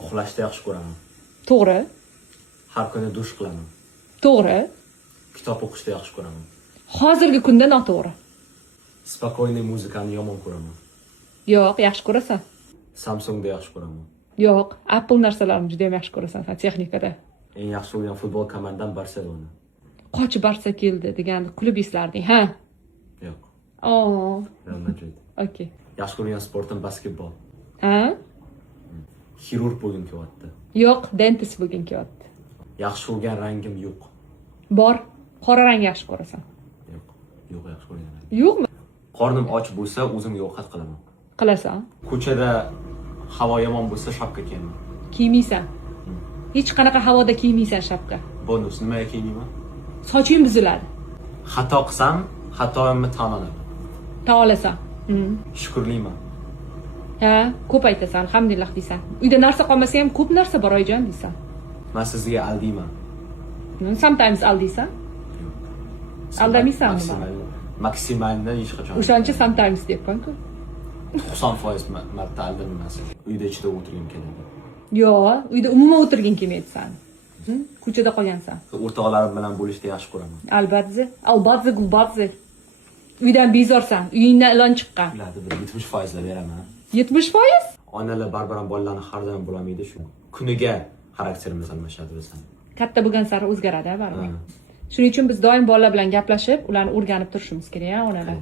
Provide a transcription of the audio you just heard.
Uxlashni yaxshi ko'raman. To'g'ri. Har kuni dush qilaman. To'g'ri. Kitob o'qishni yaxshi ko'raman. Hozirgi kunda noto'g'ri. Spokojniy muzikani yomon ko'raman. Yo'q, yaxshi ko'rasan. Samsungni yaxshi ko'raman. Yo'q, Apple narsalarni juda ham yaxshi ko'rasan sen texnikada. Eng yaxshi bo'lgan futbol komandam Barselona. Qochib Barsa keldi degan klub eslarding, ha? Yo'q. Oh, Real Madrid. okay. Yaxshi ko'rgan sportim basketbol. Ha? Xirurg bo'lgim kelyapti. Yo'q, dentist bo'lgin kelyapti. Yaxshi ko'rgan rangim yo'q. Bor, qora rang yaxshi ko'rasan. Yo'q. Yo'q yaxshi ko'rgan rang. Yo'qmi? Qornim och bo'lsa, o'zimga ovqat qilaman. Qilasan. Ko'chada havo yomon bo'lsa, shapka kiyman. Kiymaysan. Hech qanaqa havoda kiymaysan shapka. Bonus nimaga kiymayman? Soching buziladi. Xato qilsam, xatoimni tan olaman. Tan olasan. Shukrliman. Ha, ko'p aytasan, alhamdulillah deysan. Uyda narsa qolmasa ham ko'p narsa bor oyijon deysan. Men sizga aldayman. Sometimes aldaysan. Aldamaysanmi? Maksimalni hech qachon. O'shancha sometimes debman-ku. 90% marta aldayman. Uyda ichida o'tirgim keladi. Yo'q, uyda umuman o'tirgin kelmaydi san. Ko'chada qolgansan. O'rtoqlarim bilan bo'lishni yaxshi ko'raman. Albatta, gulbatzi. Uydan bezorsan, uyingdan ilon chiqqan. Ularni bir 70% beraman. 70%? Onalar baribir bolalarni har doim bo'lolmaydi shu. Kuniga xarakterimiz almashadi bizdan. Katta bo'lgan sari o'zgaradi baribir. Shuning uchun biz doim bolalar bilan gaplashib, ularni o'rganib turishimiz kerak, onalar.